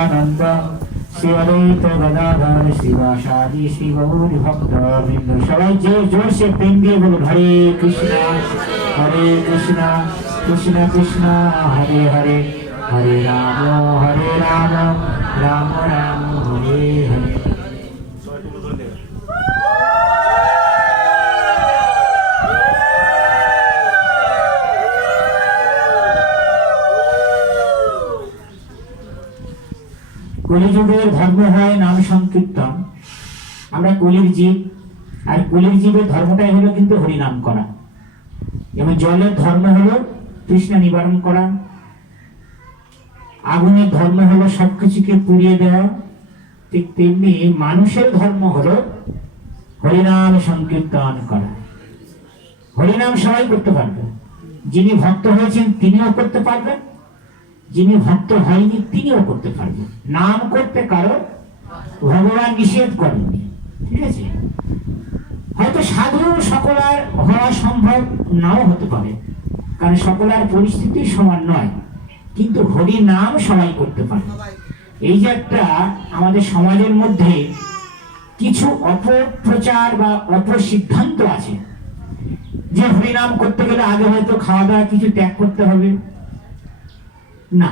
নিত্যানন্দ শ্রী অদ্বৈত গদাধর শ্রীবাসাদি শ্রী গৌর ভক্তবৃন্দ। সবাই জোরসে প্রেম দিয়ে বলুন হরে কৃষ্ণ কৃষ্ণ কৃষ্ণ হরে হরে, হরে রাম রাম রাম হরে হরে। কলিযুগের ধর্ম হয় নাম সংকীর্তন। আমরা কলির জীব, আর কলির জীবের ধর্মটাই হলো কিন্তু হরিনাম করা। এবং জলের ধর্ম হলো তৃষ্ণা নিবারণ করা, আগুনের ধর্ম হলো সবকিছুকে পুড়িয়ে দেওয়া, ঠিক তেমনি মানুষের ধর্ম হলো হরিনাম সংকীর্তন করা। হরিনাম সবাই করতে পারবে, যিনি ভক্ত হয়েছেন তিনিও করতে পারবেন, যিনি ভক্ত হয়নি তিনিও করতে পারবেন। নাম করতে কারো ভগবান নিষেধ করেননি, ঠিক আছে। হয়তো সাধু সকলার হওয়া সম্ভব নাও হতে পারে, কারণ সকলার পরিস্থিতি সমান নয়, কিন্তু হরি নাম সবাই করতে পারে। এই যে একটা আমাদের সমাজের মধ্যে কিছু অপপ্রচার বা অপসিদ্ধান্ত আছে, যে হরিনাম করতে গেলে আগে হয়তো খাওয়া দাওয়া কিছু ত্যাগ করতে হবে। না,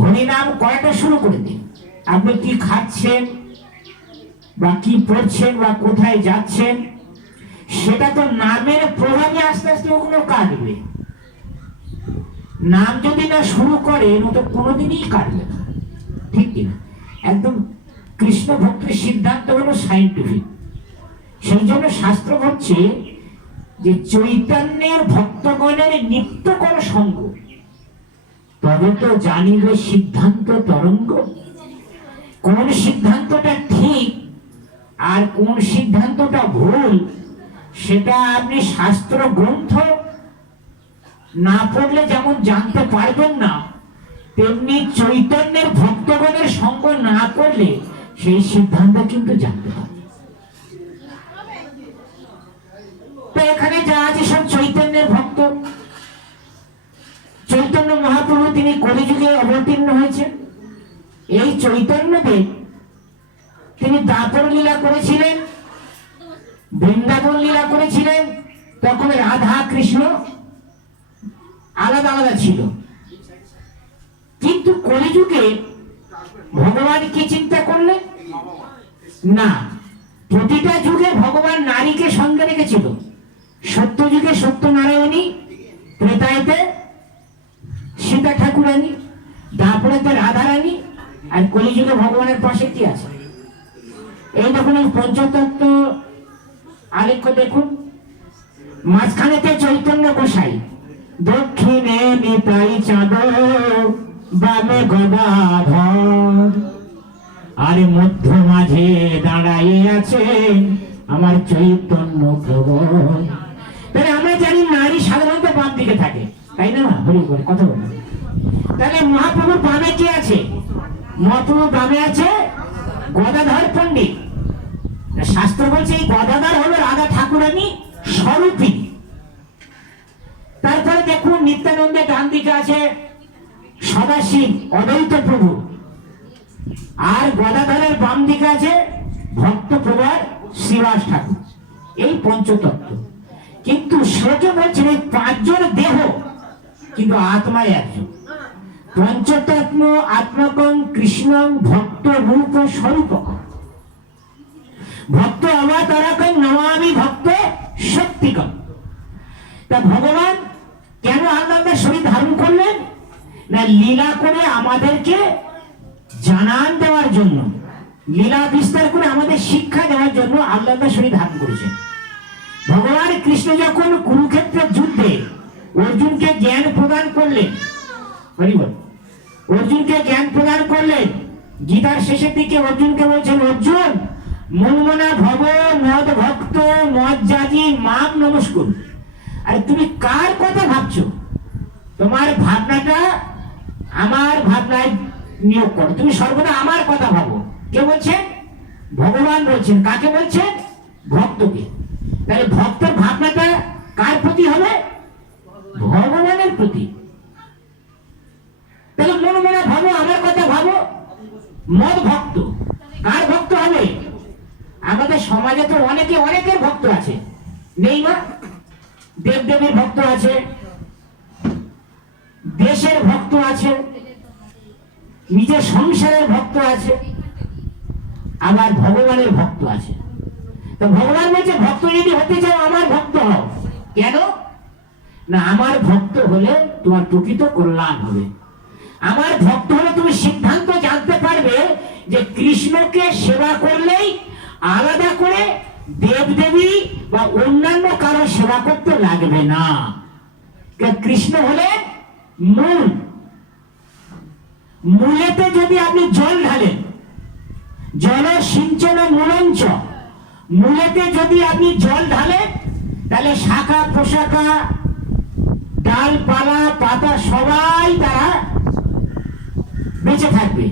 হরিনাম করাটা শুরু করে দিন। আপনি কি খাচ্ছেন বা কি পড়ছেন বা কোথায় যাচ্ছেন, সেটা তো নামের প্রভাবে আস্তে আস্তে ওগুলো কাটবে। নাম যদি না শুরু করেন ও তো কোনোদিনই কাটবে না, ঠিক কিনা? একদম কৃষ্ণ ভক্তির সিদ্ধান্ত হলো সাইন্টিফিক। সেই জন্য শাস্ত্র বলছে যে চৈতন্যের ভক্তগণের নিত্যকর সঙ্গ, তবে তো জানিবে সিদ্ধান্ত তরঙ্গ। কোন সিদ্ধান্তটা ঠিক আর কোন সিদ্ধান্তটা ভুল, সেটা আপনি শাস্ত্র গ্রন্থ না পড়লে যেমন জানতে পারবেন না, তেমনি চৈতন্যের ভক্তগণের সঙ্গ না করলে সেই সিদ্ধান্ত কিন্তু জানতে পারবেন। তো এখানে যা আছে সব চৈতন্যের ভক্ত। চৈতন্য মহাপ্রভু তিনি কলিযুগে অবতীর্ণ হয়েছেন। এই চৈতন্যদেব তিনি দাপর লীলা করেছিলেন, বৃন্দাবন লীলা করেছিলেন। তখন রাধা কৃষ্ণ আলাদা আলাদা ছিল, কিন্তু কলিযুগে ভগবান কি চিন্তা করলেন না, প্রতিটা যুগে ভগবান নারীকে সঙ্গে রেখেছিল। সত্য যুগে সত্যনারায়ণী, ত্রেতায়তে সীতা ঠাকুরানী, তারপরেতে রাধারানী, আর কলিযুগে ভগবানের পাশে কি আছে? এই দেখুন এই পঞ্চতত্ত্ব আলেখ্য দেখুন। মাঝখানেতে চৈতন্য গোসাই, দক্ষিণে নিতাই চাঁদ, বামে গদাধর, আর মধ্য মাঝে দাঁড়াইয়ে আছে আমার চৈতন্য প্রভু। তাহলে আমরা জানি নারী সাধারণত বাম দিকে থাকে, তাই না? হরি বল, কথা বল। তাহলে মহাপ্রভুর বামে কি আছে? মহাপ্রভুর বামে আছে গদাধর পণ্ডিত। শাস্ত্র বলছে এই গদাধর হলো রাধা ঠাকুরানী স্বরূপিণী। তারপরে দেখুন নিত্যানন্দের ডান দিকে আছে সদাশিব অদ্বৈত প্রভু, আর গদাধরের বাম দিকে আছে ভক্ত প্রভার শ্রীবাস ঠাকুর। এই পঞ্চতত্ত্ব। কিন্তু শ্লোকে বলছেন এই পাঁচজন দেহ, কিন্তু আত্মা একজন। পঞ্চতত্ত্ব আত্মকং কৃষ্ণং ভক্ত রূপ স্বরূপ, ভক্ত অবতারকং নমামি ভক্ত শক্তিকং। তা ভগবান কেন আল্লাহর শরীর ধারণ করলেন? না লীলা করে আমাদেরকে জানান দেওয়ার জন্য, লীলা বিস্তার করে আমাদের শিক্ষা দেওয়ার জন্য আল্লাহর শরীর ধারণ করেছেন। ভগবান কৃষ্ণ যখন কুরুক্ষেত্রের যুদ্ধে অর্জুনকে জ্ঞান প্রদান করলেন, অর্জুনকে জ্ঞান প্রদান করলেন, গীতার শেষের দিকে অর্জুনকে বলছেন, অর্জুন মনমনা ভব মদ ভক্ত মদ জাজি মাম নমস্কুর। আর তুমি কার কথা ভাবছো? তোমার ভাবনাটা আমার ভাবনায় নিয়োগ করো, তুমি সর্বদা আমার কথা ভাবো। কে বলছেন? ভগবান বলছেন। কাকে বলছেন? ভক্তকে। তাহলে ভক্তের ভাবনাটা কার প্রতি হবে? ভগবানের প্রতি। তাহলে মনে মনে ভাবো, আমার কথা ভাবো। মদ ভক্ত। কার ভক্ত হবে? আমাদের সমাজে তো অনেকের ভক্ত আছে, নেই না? দেবদেবীর ভক্ত আছে, দেশের ভক্ত আছে, নিজের সংসারের ভক্ত আছে, আবার ভগবানের ভক্ত আছে। তো ভগবান বলছে ভক্ত যদি হতে চাও আমার ভক্ত হও। কেন না? আমার ভক্ত হলে তোমার প্রকৃত কল্যাণ হবে। আমার ভক্ত হলে তুমি সিদ্ধান্ত জানতে পারবে যে কৃষ্ণকে সেবা করলেই আলাদা করে দেবদেবী বা অন্যান্য কারো সেবা করতে লাগবে না। কৃষ্ণ হলে মূল। মূলেতে যদি আপনি জল ঢালেন, জল সিঞ্চন মূলঞ্চ, মূলেতে যদি আপনি জল ঢালেন তাহলে শাখা প্রশাখা ডালপালা পাতা সবাই তারা বেঁচে থাকবে,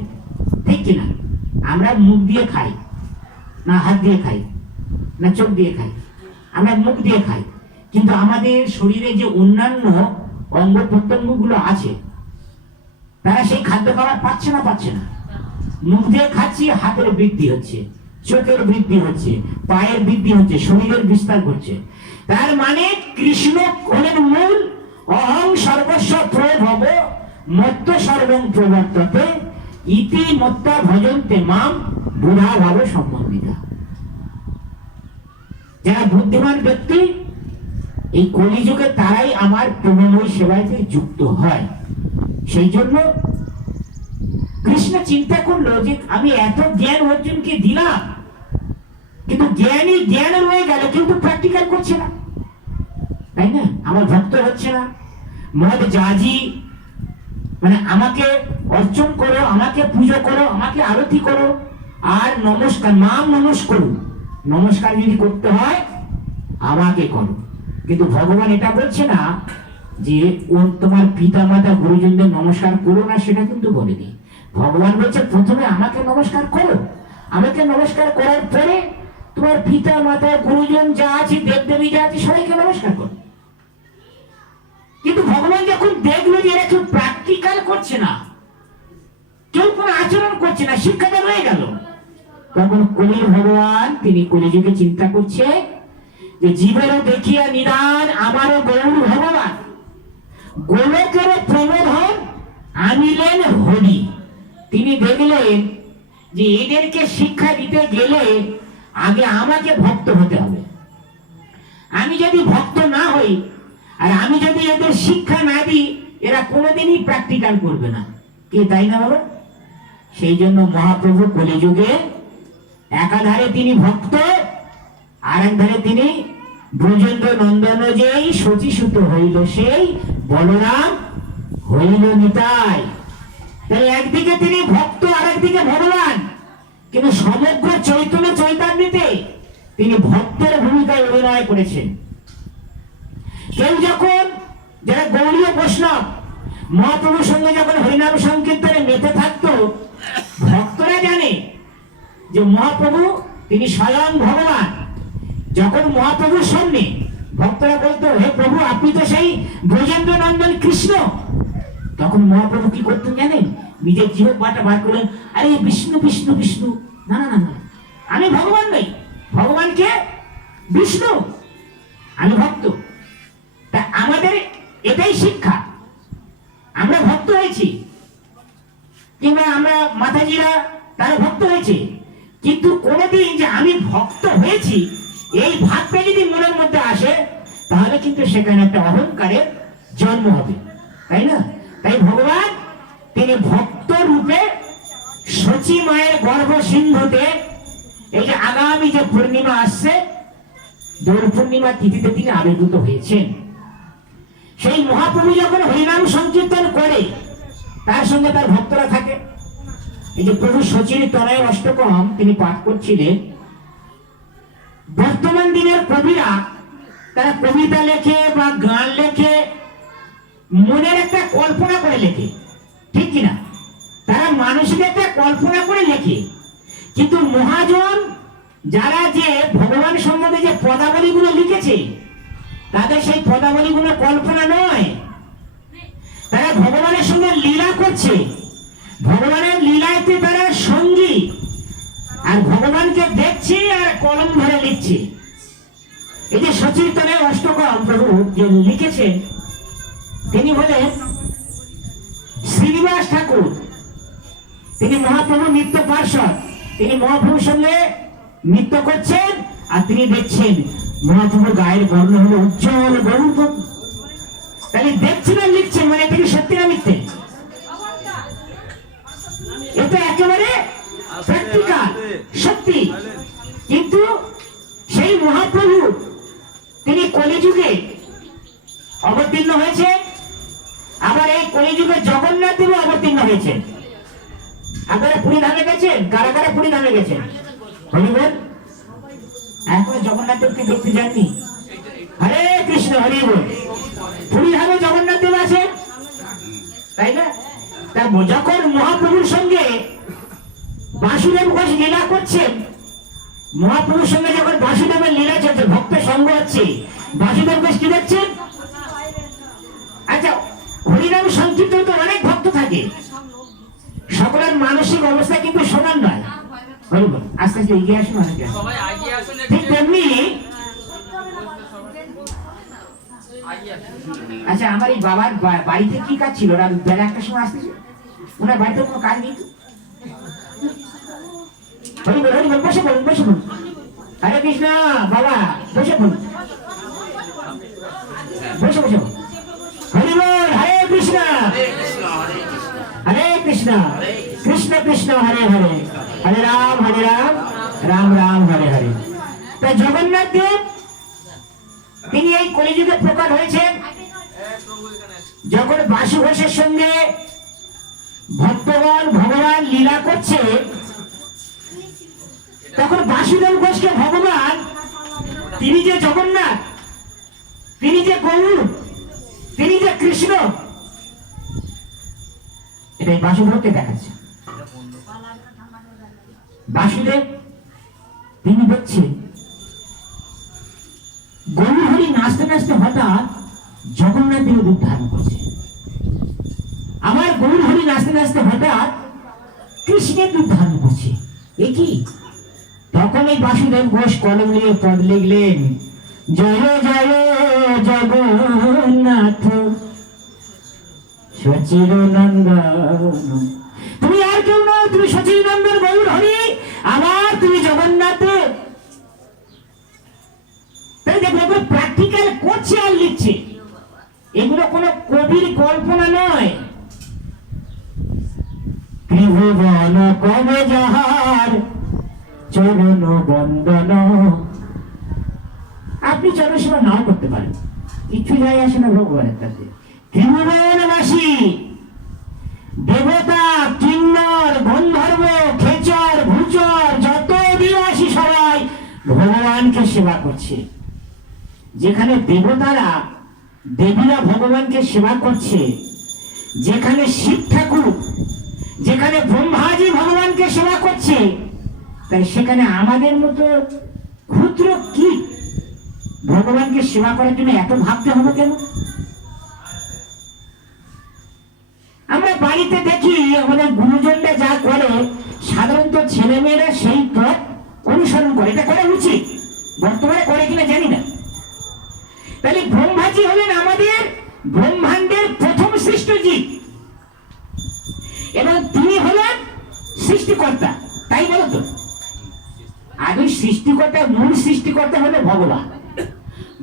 ঠিক কিনা? আমরা মুখ দিয়ে খাই না হাত দিয়ে খাই না চোখ দিয়ে খাই? আমরা মুখ দিয়ে খাই, কিন্তু আমাদের শরীরে যে অন্যান্য অঙ্গ প্রত্যঙ্গ গুলো আছে তারা সেই খাদ্য খাবার পাচ্ছে না। মুখ দিয়ে খাচ্ছি, হাতের বৃদ্ধি হচ্ছে, চোখের বৃদ্ধি হচ্ছে, পায়ের বৃদ্ধি হচ্ছে, শরীরের বিস্তার করছে। তার মানে কৃষ্ণ হলেন মূল। অহং সর্বস্ব প্রভব মত্ত সর্বং প্রবর্ততে ইতি মত্তা ভজন্তে মাম বুধা ভাব সম্বন্ধিতা। যারা বুদ্ধিমান ব্যক্তি এই কলিযুগে তারাই আমার প্রভুময় সেবাতে যুক্ত হয়। সেই জন্য কৃষ্ণ চিন্তা করলো যে আমি এত জ্ঞান অর্জুনকে দিলাম, কিন্তু জ্ঞানই জ্ঞান রয়ে গেল, কিন্তু প্র্যাকটিক্যাল করছে না, তাই না? আমার ভক্ত হচ্ছে না। মদ জাজি মানে আমাকে অর্চন করো, আমাকে পুজো করো, আমাকে আরতি করো, আর নমস্কার নাম নমস্কার, নমস্কার যদি করতে হয় আমাকে করো। কিন্তু ভগবান এটা বলছে না যে তোমার পিতা মাতা গুরুজনদের নমস্কার করো না, সেটা কিন্তু বলেনি। ভগবান বলছে প্রথমে আমাকে নমস্কার করো, আমাকে নমস্কার করার পরে তোমার পিতা মাতা গুরুজন যা আছে, দেবদেবী যা আছে, সবাইকে নমস্কার করো। কিন্তু ভগবান যখন দেখলো যে এরা কেউ প্র্যাকটিক্যাল করছে না, কেউ কোনো আচরণ করছে না, শিক্ষাটা রয়ে গেল, তখন কলির ভগবান তিনি কলিযুগে চিন্তা করছে যে জীবেরও দেখিয়া নিদান আমারও গৌর ভগবান, গোলকের প্রবোধন আনিলেন হরি। তিনি দেখলেন যে এদেরকে শিক্ষা দিতে গেলে আগে আমাকে ভক্ত হতে হবে। আমি যদি ভক্ত না হই আর আমি যদি এদের শিক্ষা না দিই, এরা কোনোদিনই প্র্যাকটিক্যাল করবে না, কি তাই না বলো? সেই জন্য মহাপ্রভু কলিযুগে একাধারে তিনি ভক্ত, আর একধারে তিনি ব্রজেন্দ্র নন্দন যেই শচীসুত হইল সেই বলরাম হইল নিতাই। তাই একদিকে তিনি ভক্ত, আর একদিকে ভগবান, কিন্তু সমগ্র চৈতন্য চৈতন্যতে তিনি ভক্তের ভূমিকায় অভিনয় করেছেন। কেউ যখন, যারা গৌড়ীয় বৈষ্ণব মহাপ্রভুর সঙ্গে যখন হরিনাম সংকীর্তনে মেতে থাকতো, ভক্তরা জানে যে মহাপ্রভু তিনি স্বয়ং ভগবান। যখন মহাপ্রভুর সামনে ভক্তরা বলতো হে প্রভু আপনি তো সেই ব্রজেন্দ্র নন্দন কৃষ্ণ, তখন মহাপ্রভু কি করতেন জানেন? নিজের জীবন বাটা বার করলেন, আরে বিষ্ণু বিষ্ণু বিষ্ণু, না না না, আমি ভগবান নই, ভগবানকে বিষ্ণু, আমি ভক্ত। তা আমাদের এটাই শিক্ষা। আমরা ভক্ত হয়েছি, কিংবা আমরা মাতাজিরা তারা ভক্ত হয়েছে, কিন্তু কোনোদিন যে আমি ভক্ত হয়েছি এই ভাবটা যদি মনের মধ্যে আসে, তাহলে কিন্তু সেখানে একটা অহংকারের জন্ম হবে, তাই না? তাই ভগবান তিনি ভক্ত রূপে শচী মায়ের গর্ভ সিন্ধুতে, এই যে আগামী যে পূর্ণিমা আসছে, দোল পূর্ণিমা তিথিতে তিনি আবির্ভূত হয়েছেন। সেই মহাপ্রভু যখন হরিনাম সংকীর্তন করে, তার সঙ্গে তার ভক্তরা থাকে। এই যে প্রভু শচীর তনয় অষ্টকম তিনি পাঠ করছিলেন। বর্তমান দিনের কবিরা তারা কবিতা লেখে বা গান লেখে, মনের একটা কল্পনা করে লেখে, ঠিক কিনা? তারা মানুষের একটা কল্পনা করে লেখে, কিন্তু মহাজন যারা যে ভগবান সম্বন্ধে যে পদাবলী গুলো লিখেছে, তাদের সেই পদাবলী গুলো কল্পনা নয়, তারা ভগবানের সঙ্গে লীলা করছে, ভগবানের লীলাতে তারা সঙ্গে আর ভগবানকে দেখছি আর কলম ধরে লিখছি। এই যে সচেতনে অষ্টকম প্রভু যে লিখেছেন, তিনি বলেন শ্রীনিবাস ঠাকুর, তিনি মহাপ্রভু নিত্য পার্ষদ, তিনি মহাপ্রভুর সঙ্গে নৃত্য করছেন আর তিনি দেখছেন মহাপ্রভুর গায়ের বর্ণ হলো উজ্জ্বল গৌর। তাহলে দেখছেন আর লিখছেন, মানে তিনি সত্যি না মিথ্যে? এটা একেবারে প্র্যাকটিক্যাল সত্যি। কিন্তু সেই মহাপ্রভু তিনি কলিযুগে অবতীর্ণ হয়েছে, আবার এই কলিযুগে জগন্নাথ দেব অবতীর্ণ হয়েছে। আপনারা পুরী ধামে গেছেন? কারা কারা পুরী ধামে গেছেন? হরিবল। এখন জগন্নাথ দেবকে দেখতে যাননি? হরে কৃষ্ণ, হরিবল। পুরী ধামে জগন্নাথ দেব আছে, তাই না? তা যখন মহাপ্রভুর সঙ্গে বাসুদেব ঘোষ লীলা করছেন, মহাপ্রভুর সঙ্গে যখন বাসুদেবের লীলা চলছে, ভক্ত সঙ্গ হচ্ছে, বাসুদেব ঘোষ কি দেখছেন? আচ্ছা, হরিনাম সংকীর্তন তো অনেক ভক্ত থাকে, সকলের মানসিক অবস্থা কিন্তু সমান নয়। আস্তে আস্তে এগিয়ে আসুন, ঠিক তেমনি। আচ্ছা, আমার এই বাবার বাড়িতে কি কাজ ছিল? বেলা একটা সময় আসতেছে, ওনার বাড়িতে কোনো কাজ নেই। হরিবল, হরিবল, বসে বলুন, বসে বলুন। হরে কৃষ্ণ বাবা, বসে বলুন, বসে বসে বলুন। হরিবল, হরে কৃষ্ণ, হরে কৃষ্ণ, কৃষ্ণ কৃষ্ণ হরে হরে, হরে রাম, রাম রাম হরে হরে। তা জগন্নাথ দেব তিনি এই কলিযুগে প্রকট হয়েছেন। যখন বাসু ঘোষের সঙ্গে ভক্তগণ ভগবান লীলা করছে, তখন বাসুদেব ঘোষকে ভগবান, তিনি যে জগন্নাথ, তিনি যে গৌর, তিনি যে কৃষ্ণ, এটাই বাসুদেবকে দেখাচ্ছে। বাসুদেব তিনি দেখছেন গৌর হরি নাচতে নাচতে হঠাৎ জগন্নাথ দেব রূপ ধারণ করছে। আমার গৌর হরি নাচতে নাচতে হঠাৎ কৃষ্ণের রূপ ধারণ করছে, এ কি? তখন এই বাসুদেব ঘোষ কলম নিয়ে পদ লিখলেন, জয় জয় জগন্নাথ সচির নন্দন। তুমি আর কেউ নও, তুমি সচির নন্দন গৌর হরি, আবার তুমি জগন্নাথ। তাই দেখো, প্র্যাকটিক্যাল করছে আর লিখছে, এগুলো কোনো কবির কল্পনা নয়। ত্রিভুবন কবে যাহার চরণ বন্দন। আপনি জনসেবা নাও করতে পারেন, কিছু যায় আসে না ভগবানের কাছে। ত্রিভুবনবাসী দেবতা, কিন্নর, গন্ধর্ব, খেচর, ভূচর, যত দিবাসী সবাই ভগবানকে সেবা করছে। যেখানে দেবতারা, দেবীরা ভগবানকে সেবা করছে, যেখানে শিব ঠাকুর, যেখানে ব্রহ্মাজি ভগবানকে সেবা করছে, তাই সেখানে আমাদের মতো ক্ষুদ্র কি ভগবানকে সেবা করার জন্য এত ভাবতে হবে কেন? আমরা বাড়িতে দেখি আমাদের গুরুজনরা যা করে, সাধারণত ছেলেমেয়েরা সেই পথ অনুসরণ করে, এটা করা উচিত। বর্তমানে করে কিনা জানি না। তাহলে ব্রহ্মাজি হলেন আমাদের ব্রহ্মাণ্ডের প্রথম সৃষ্ট জীব, এবং তিনি হলেন সৃষ্টিকর্তা, তাই বলো তো? আগে সৃষ্টিকর্তা, মূল সৃষ্টিকর্তা হলো ভগবান।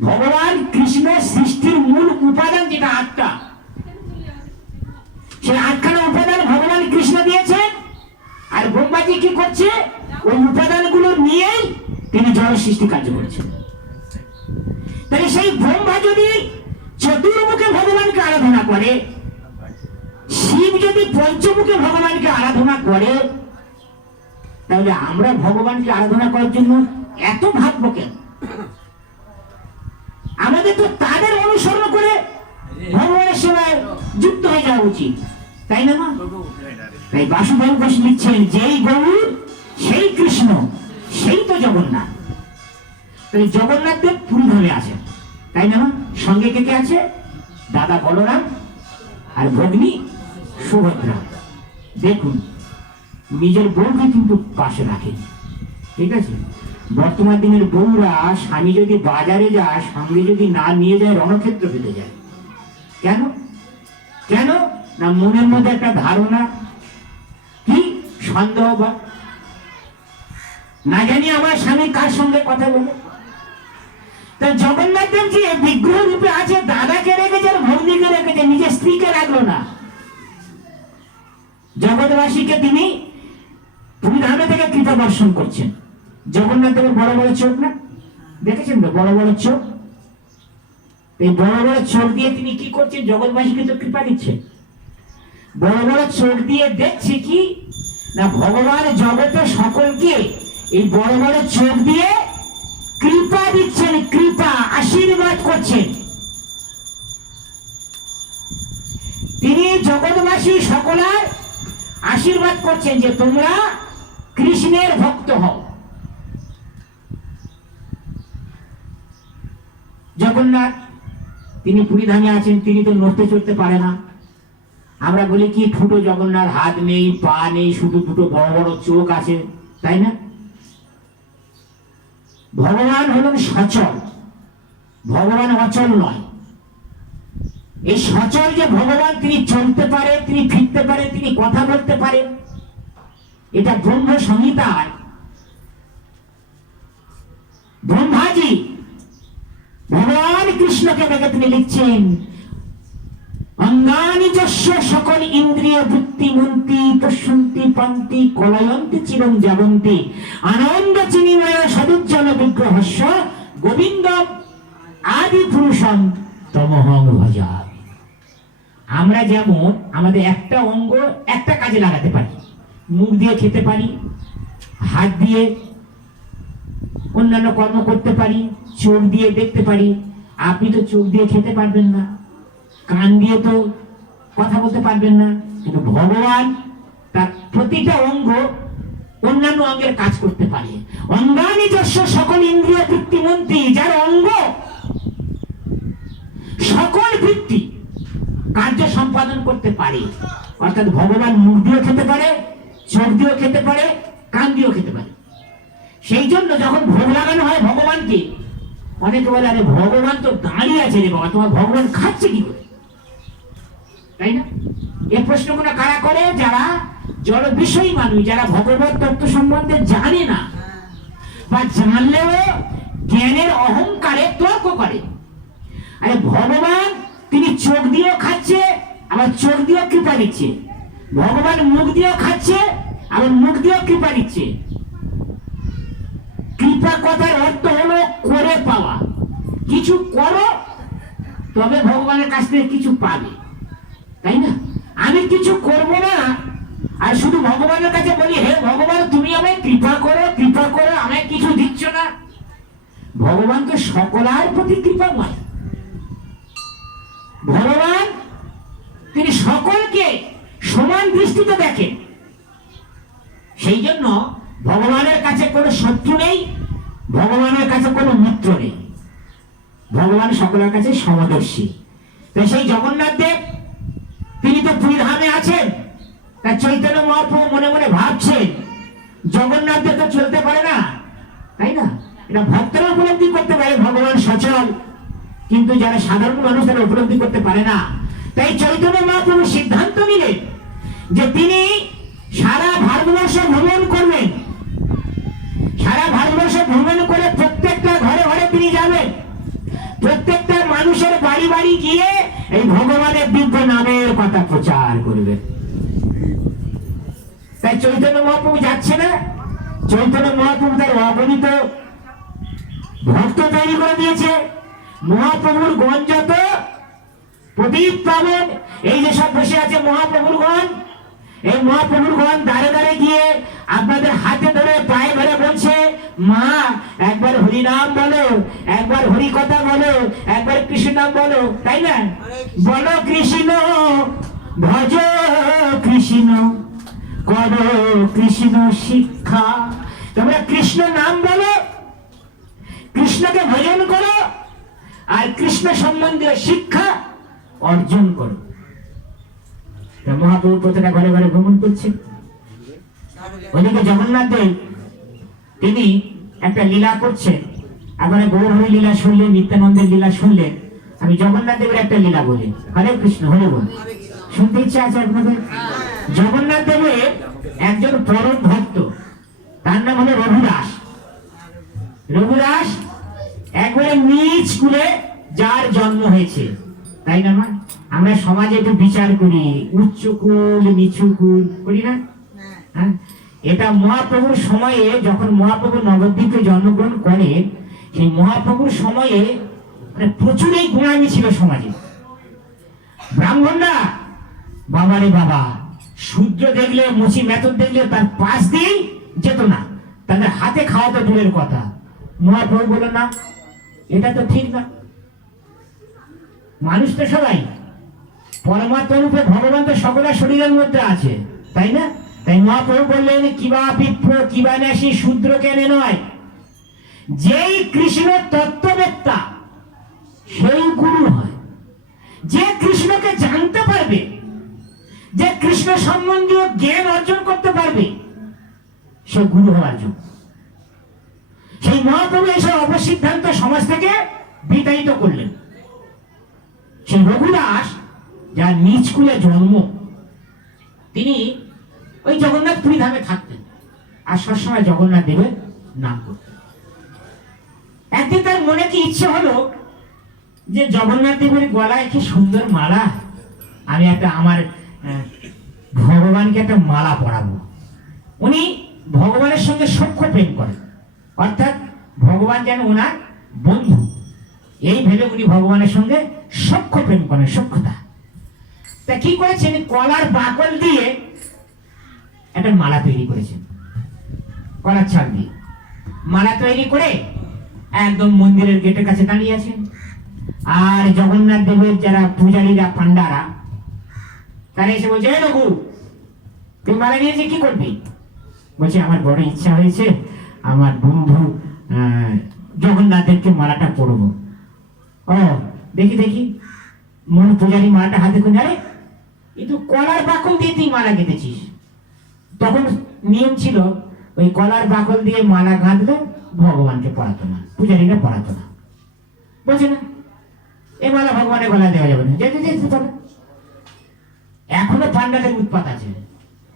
ভগবান কৃষ্ণ সৃষ্টির মূল উপাদান যেটা আটটা, সেই আটখানা উপাদান ভগবান কৃষ্ণ দিয়েছে। আর ব্রহ্মাজি কি করছে? ওই উপাদানগুলো নিয়েই তিনি জগৎ সৃষ্টি কার্য করছেন। তাহলে সেই ব্রহ্মা যদি চতুর্মুখে ভগবানকে আরাধনা করে, শিব যদি পঞ্চমুখে ভগবানকে আরাধনা করে, তাহলে আমরা ভগবানকে আরাধনা করার জন্য এত ভাববো কেন? আমাদের তো তাদের অনুসরণ করে ভগবানের সেবায় যুক্ত হয়ে যাওয়া উচিত, তাই না? তাই বাসুদেব ঘোষ লিখছেন, যেই গৌর সেই কৃষ্ণ, সেই তো জগন্নাথ। তাই জগন্নাথ দেব পুরী ধামে আছেন, তাই না? সঙ্গে কে কে আছে? দাদা বলরাম আর ভগ্নী সুভদ্রা। দেখুন, নিজের বউকে কিন্তু পাশে রাখেন, ঠিক আছে? বর্তমান দিনের বউরা স্বামী যদি বাজারে যায়, সঙ্গে যদি না নিয়ে যায়, রণক্ষেত্র পেতে যায়। কেন? কেন না মনের মধ্যে একটা ধারণা, কি সন্দেহ, বা না জানি আমার স্বামী কার সঙ্গে কথা বলে। তা জগন্নাথ দেব যে বিগ্রহ রূপে আছে, দাদাকে রেখেছে আর ভগ্নীকে রেখেছে, নিজের স্ত্রীকে রাখলো না। জগৎবাসীকে তিনি পুরীধামে থেকে কৃপা দর্শন করছেন। জগন্নাথ দেবের বড় বড় চোখ না, দেখেছেন তো? বড় বড় চোখ। এই বড় বড় চোখ দিয়ে তিনি কি করছেন? জগৎবাসীকে তো কৃপা দিচ্ছেন। বড় বড় চোখ দিয়ে দেখছে কি না, ভগবান জগতে সকলকে এই বড় বড় চোখ দিয়ে কৃপা দিচ্ছেন, কৃপা আশীর্বাদ করছেন। তিনি জগৎবাসী সকলের আশীর্বাদ করছেন যে তোমরা কৃষ্ণের ভক্ত হও। জগন্নাথ তিনি পুরীধামে আছেন, তিনি তো নড়তে চড়তে পারে না। আমরা বলি কি ঠুটো জগন্নাথ, হাত নেই, পা নেই, শুধু দুটো বড় বড় চোখ আছে, তাই না? ভগবান হলেন সচল, ভগবান অচল নয়। এই সচল যে ভগবান, তিনি চলতে পারে, তিনি ফিরতে পারে, তিনি কথা বলতে পারেন। এটা ব্রহ্ম সংহিতায় ব্রহ্মাজি ভগবান কৃষ্ণকে দেখে তিনি লিখছেন, অঙ্গানি যস্য সকল ইন্দ্রিয় বৃত্তি মন্তি পশ্যন্তি পান্তি কলয়ন্তি চিরং যাবন্তি আনন্দ চিনিময় সদুজ্জ্বল বিগ্রহস্য গোবিন্দ আদি পুরুষম তমহং ভজামি। আমরা যেমন আমাদের একটা অঙ্গ একটা কাজে লাগাতে পারি, মুখ দিয়ে খেতে পারি, হাত দিয়ে অন্যান্য কর্ম করতে পারি, চোখ দিয়ে দেখতে পারি। আপনি তো চোখ দিয়ে খেতে পারবেন না, কান দিয়ে তো কথা বলতে পারবেন না, কিন্তু ভগবান তার প্রতিটা অঙ্গ অন্যান্য অঙ্গের কাজ করতে পারে। অঙ্গানি যস্য সকল ইন্দ্রিয় বৃত্তি মন্ত্রী, যার অঙ্গ সকল বৃত্তি কার্য সম্পাদন করতে পারে। অর্থাৎ ভগবান মুখ দিয়েও খেতে পারে, চোখ দিয়েও খেতে পারে, কান দিয়েও খেতে পারে। সেই জন্য যখন ভোগ লাগানো হয় ভগবানকে, অনেকে বলে আরে ভগবান তো দাঁড়িয়ে আছে রে বাবা, তোমার ভগবান খাচ্ছে কি করে, তাই না? এই প্রশ্নগুলো কারা করে? যারা জড় বিষয়ী মানুষ, যারা ভগবত তত্ত্ব সম্বন্ধে জানে না, বা জানলেও জ্ঞানের অহংকারে তর্ক করে। আরে ভগবান তিনি চোখ দিয়েও খাচ্ছে, আবার চোখ দিয়েও কৃপা দিচ্ছে। ভগবান মুখ দিয়েও খাচ্ছে, আবার মুখ দিয়েও কৃপা দিচ্ছে। কৃপা কথার অর্থ হলো করে পাওয়া। কিছু করো তবে ভগবানের কাছ থেকে কিছু পাবে, তাই না? আমি কিছু করব না আর শুধু ভগবানের কাছে বলি, হে ভগবান তুমি আমায় কৃপা করো, কৃপা করো, আমায় কিছু দিচ্ছ না। ভগবান তো সকলের প্রতি কৃপাময়। ভগবান তিনি সকলকে সমান দৃষ্টিতে দেখেন। সেই জন্য ভগবানের কাছে কোনো শত্রু নেই, ভগবানের কাছে কোনো মিত্র নেই। ভগবান সকলের কাছে সমদর্শী। তো সেই জগন্নাথ দেব তিনি তো পুরীধামে আছেন। তার চৈতন্য মহাপ্রভু মনে মনে ভাবছেন জগন্নাথ দেব তো চলতে পারে না, তাই না? এটা ভক্তরা উপলব্ধি করতে পারে ভগবান সচল, কিন্তু যারা সাধারণ মানুষ তারা উপলব্ধি করতে পারে না। তাই চৈতন্য মহাপ্রভু সিদ্ধান্ত নিলেন যে তিনি সারা ভারতবর্ষ ভ্রমণ করবেন। সারা ভারতবর্ষ ভ্রমণ করে প্রত্যেকটা ঘরে ঘরে তিনি যাবেন, প্রত্যেকটা মানুষের বাড়ি বাড়ি গিয়ে এই ভগবানের দিব্য নামের কথা প্রচার করবেন। তাই চৈতন্য মহাপ্রভু যাচ্ছে না? চৈতন্য মহাপ্রভু তার অগণিত ভক্ত তৈরি করে দিয়েছে। মহাপ্রভুর গণ যত প্রদীপ পাবেন, এই যে সব বসে আছে মহাপ্রভুর গণ, এই মহাপ্রভুর গণ দাঁড়ে দাঁড়ে গিয়ে আপনাদের হাতে ধরে পায়ে ধরে বলছে, মা একবার হরি নাম বলো, একবার হরি কথা বলো, একবার কৃষ্ণ নাম বলো, তাই না? বলো কৃষ্ণ, ভজ কৃষ্ণ, করো কৃষ্ণ শিক্ষা। তোমরা কৃষ্ণ নাম বলো, কৃষ্ণকে ভজন করো, আর কৃষ্ণ সম্বন্ধীয় শিক্ষা অর্জন করো। মহাপ্রভু প্রতিটা ঘরে ঘরে ভ্রমণ করছে। ওইদিকে জগন্নাথ দেব তিনি একটা লীলা করছেন। আপনারা গৌরহরি লীলা শুনলেন, নিত্যানন্দের লীলা শুনলেন, আমি জগন্নাথ দেবের একটা লীলা বলি। হরে কৃষ্ণ, হরে বল। শুনতে ইচ্ছা আছে আপনাদের? জগন্নাথ দেবের একজন পরম ভক্ত, তার নাম হলো রঘুদাস। রঘুদাস একবারে নিজ কুলে যার জন্ম হয়েছে, তাই না? আমরা সমাজে একটু বিচার করি, উচ্চ কুল নিচু কুল করি না? হ্যাঁ, এটা মহাপ্রভুর সময়ে, যখন মহাপ্রভু নবদ্বীপে জন্মগ্রহণ করেন, সেই মহাপ্রভুর সময়ে মানে প্রচুর এই গুণামি ছিল সমাজে। ব্রাহ্মণরা বাবারে বাবা, শূদ্র দেখলে, মুচি মেথর দেখলে তার পাশ দিয়েই যেত না, তাদের হাতে খাওয়া তো দূরের কথা। মহাপ্রভু বলল না, এটা তো ঠিক না। মানুষ তো সবাই পরমাত্মা রূপে, ভগবান তো সকলের শরীরের মধ্যে আছে, তাই না? তাই মহাপ্রভু বললেন, কিবা বিপ্র কিবা ন্যাসী শূদ্র কেনে নয়, যেই কৃষ্ণ তত্ত্ববেত্তা সেই গুরু হয়। যে কৃষ্ণকে জানতে পারবে, যে কৃষ্ণ সম্বন্ধীয় জ্ঞান অর্জন করতে পারবে, সে গুরু হওয়ার যোগ্য। সেই মহাপ্রভু এসব অবসিদ্ধান্ত সমাজ থেকে বিতাড়িত করলেন। সেই রঘুদাস, যার নিজ কুলে জন্ম, তিনি ওই জগন্নাথ পুরী ধামে থাকতেন আর সবসময় জগন্নাথ দেবের নাম করতেন। একদিন তার মনে কি ইচ্ছে হলো যে জগন্নাথ দেবের গলায় কি সুন্দর মালা, আমি একটা আমার ভগবানকে একটা মালা পরাবো। উনি ভগবানের সঙ্গে সখ্য প্রেম করেন, অর্থাৎ ভগবান যেন ওনার বন্ধু, এই ভেবে উনি ভগবানের সঙ্গে সখ্য প্রেম করেন, সখ্যতা। তা কি করেছেন, কলার বাকল দিয়ে একটা মালা তৈরি করেছেন, কলার ছাল দিয়ে মালা তৈরি করে একদম মন্দিরের গেটের কাছে দাঁড়িয়ে আছেন। আর জগন্নাথ দেবের যারা পূজারীরা, পান্ডারা, তারা এসে বলছে, এই রঘু, তুই মালা নিয়েছে, কি করবি? বলছে, আমার বড় ইচ্ছা হয়েছে আমার বন্ধু জগন্নাথ দেবকে মালাটা পরবো। ও দেখি দেখি, মূল পূজারী মালাটা হাতে করে, আরে কিন্তু কলার বাকল দিয়ে তুই মালা গেঁথেছিস। তখন নিয়ম ছিল, ওই কলার বাকল দিয়ে মালা গাঁথলে ভগবানকে পড়াতো না, পূজারীরা পড়াতো না। বলছে না, এই মালা ভগবানের গলা দেওয়া যাবে না, যেতে যেতে তবে। এখনো পান্ডাদের উৎপাত আছে,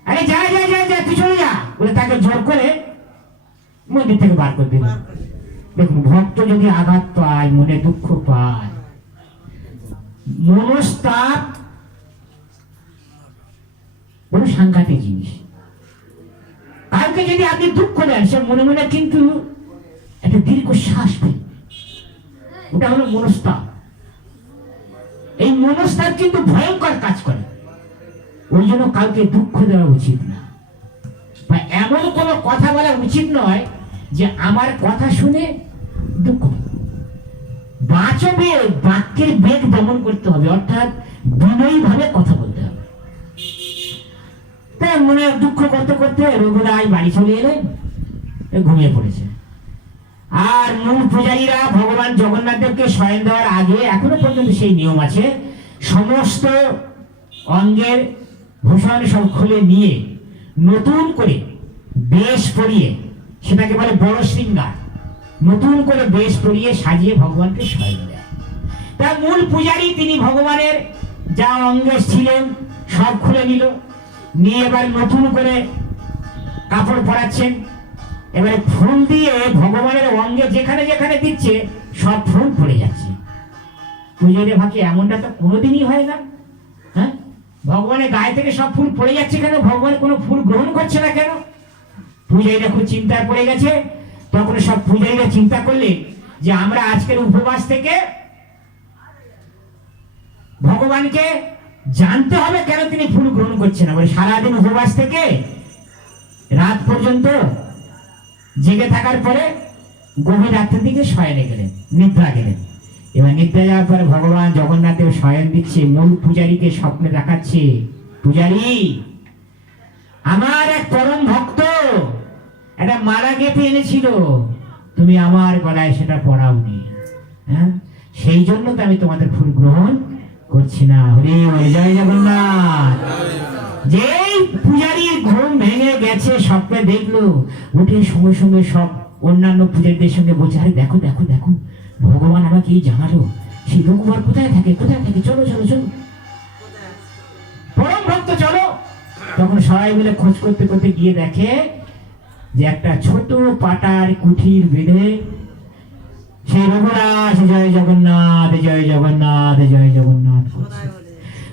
আরে যা যা যা যা, তুই চলে যা বলে তাকে জোর করে মন্দির থেকে বার করে দিল। দেখুন, ভক্ত যদি আঘাত পায়, মনে দুঃখ পায়, মনস্তাপ বড় সাংঘাতিক জিনিস। কাউকে যদি আপনি দুঃখ দেন, সে মনে মনে কিন্তু একটা দীর্ঘশ্বাস ফেলবে, ওটা হলো মনস্তাপ। এই মনস্তাপ কিন্তু ভয়ঙ্কর কাজ করে। ওই জন্য কাউকে দুঃখ দেওয়া উচিত না, বা এমন কোনো কথা বলা উচিত নয় যে আমার কথা শুনে দুঃখ। বাচবে বাক্যের বেগ দমন করতে হবে, অর্থাৎ বিনয়ী ভাবে কথা বলতে হবে। তাই মনে দুঃখ করতে করতে রঘুরাজ বাড়ি চলে এলেন, ঘুমিয়ে পড়েছে। আর মূল পূজারীরা ভগবান জগন্নাথ দেবকে শয়ন দেওয়ার আগে, এখনো পর্যন্ত সেই নিয়ম আছে, সমস্ত অঙ্গের ভূষণ সব খুলে নিয়ে নতুন করে বেশ পরিয়ে, সেটাকে বলে বড় শৃঙ্গার, নতুন করে বেশ পরিয়ে সাজিয়ে ভগবানকে শয়ন দেয়। তার মূল পূজারী তিনি ভগবানের যা অঙ্গ ছিলেন সব খুলে নিল, নিয়ে এবার নতুন করে কাপড় পরাচ্ছেন। এবারে ফুল দিয়ে ভগবানের অঙ্গে যেখানে যেখানে দিচ্ছে সব ফুল পড়ে যাচ্ছে। পূজারী ভাবছে, এমনটা তো কোনোদিনই হয় না। হ্যাঁ, ভগবানের গায়ে থেকে সব ফুল পড়ে যাচ্ছে কেন? ভগবান কোনো ফুল গ্রহণ করছে না কেন? পূজারীরা খুব চিন্তায় পড়ে গেছে। তখন সব পূজারীরা চিন্তা করলেন যে আমরা আজকের উপবাস থেকে ভগবানকে জানতে হবে কেন তিনি ফুল গ্রহণ করছেন না। বলে সারাদিন উপবাস থেকে রাত পর্যন্ত জেগে থাকার পরে গভীর রাত্রের দিকে শয়নে গেলেন, নিদ্রা গেলেন। এবার নিদ্রা যাওয়ার পরে ভগবান জগন্নাথের শয়ন দিচ্ছে, মূল পূজারীকে স্বপ্নে দেখাচ্ছে, পূজারী আমার এক পরম ভক্ত একটা মালা গেঁথে এনেছিল, তুমি আমার গলায় সেটা পরাওনি, হ্যাঁ, সেই জন্য তো আমি তোমাদের ফুল গ্রহণ করছি না। হরি জয় জগন্নাথ। যেই পূজারীর ঘুম ভেঙে গেছে, স্বপ্নে দেখলো, উঠে সঙ্গে সঙ্গে সব অন্যান্য পূজারীদের সঙ্গে বলছে, আরে দেখো দেখো দেখো, ভগবান আমাকে এই জানালো, সেই রঘুবর কোথায় থাকে, কোথায় থাকে, চলো চলো চলো, পরম ভক্ত চলো। তখন সবাই মিলে খোঁজ করতে করতে গিয়ে দেখে যে একটা ছোট পাটার কুঠির বেঁধে সেই রঘুরাজ জয় জগন্নাথ জয় জগন্নাথ জয় জগন্নাথ করছে।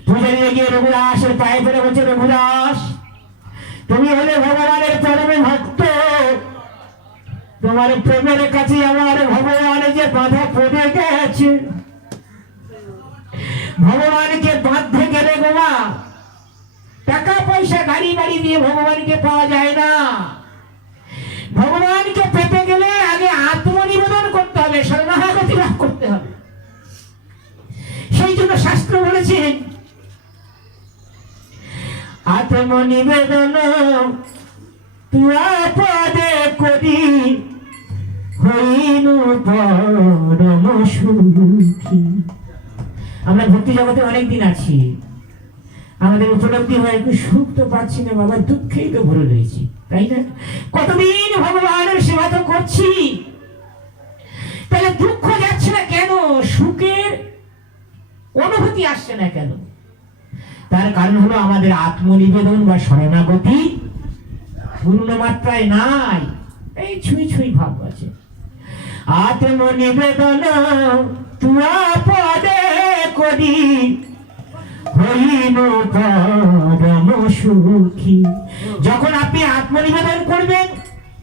পূজারীরা গিয়ে রঘুরাসের পায়ে পড়ে বলছে, রঘুরাস তুমি হলে ভগবানের পরমে ভক্ত, তোমার প্রেমের কাছে আমার ভগবান যে বাধা পড়ে গেছে, ভগবানকে বাঁধতে গেলে গোমা টাকা পয়সা গাড়ি বাড়ি দিয়ে ভগবানকে পাওয়া যায় না, ভগবানকে পেতে গেলে আগে আত্মনিবেদন করতে হবে, শরণাগতি লাভ করতে হবে। সেই জন্য শাস্ত্র বলেছেন আত্মনিবেদন তুয়া পদে করি হইনু পরম সুখী। আমরা ভক্তি জগতে অনেকদিন আছি, আমাদের উপলব্ধি হয় একটু সুখ তো পাচ্ছি না বাবা, দুঃখেই তো ভরে রয়েছি, তাই না? কতদিন ভগবানের সেবা তো করছি, তাহলে দুঃখ যাচ্ছে না কেন, সুখের অনুভূতি আসছে না কেন? তার কারণ হলো আমাদের আত্মনিবেদন বা শরণাগতি পূর্ণ মাত্রায় নাই, এই ছুঁই ছুঁই ভাব আছে। আত্মনিবেদন তুয়া পদে করি হইনু পরম সুখী। যখন আপনি আত্মনিবেদন করবেন